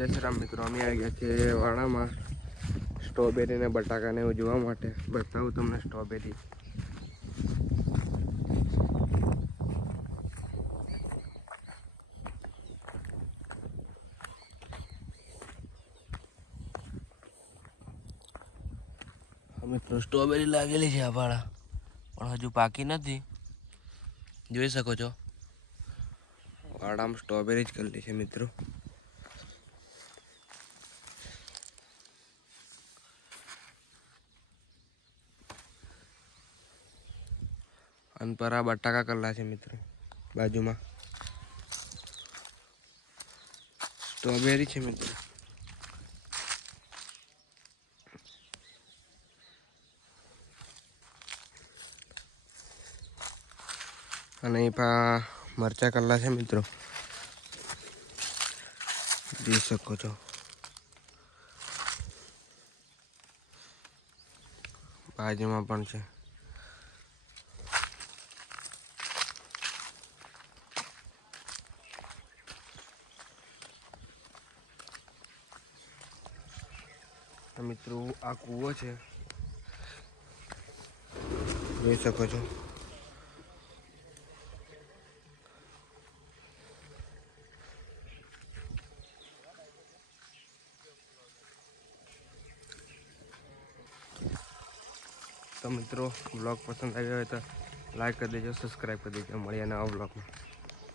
જય શ્રી રામ મિત્રો, અમે આવી ગયા છીએ વાડામાં સ્ટ્રોબેરી ને બટાકાને એવું જોવા માટે. બતાવું તમને સ્ટ્રોબેરી. મિત્રો સ્ટ્રોબેરી લાગેલી છે આ વાડા, પણ હજુ પાકી નથી. જોઈ શકો છો વાડામાં સ્ટ્રોબેરી જ કરેલી છે મિત્રો. અને પર આ બટાકા કરેલા છે મિત્રો. બાજુમાં સ્ટ્રોબેરી છે મિત્રો. અને અહીં પા મરચા કરેલા છે મિત્રો, જોઈ શકો છો. બાજુમાં પણ છે. તો મિત્રો આ કૂવો છે, જોઈ શકો છો. તો મિત્રો બ્લોગ પસંદ આવ્યો હોય તો લાઈક કરી દેજો, સબસ્ક્રાઈબ કરી દેજો. મળીએ નવા બ્લોગમાં.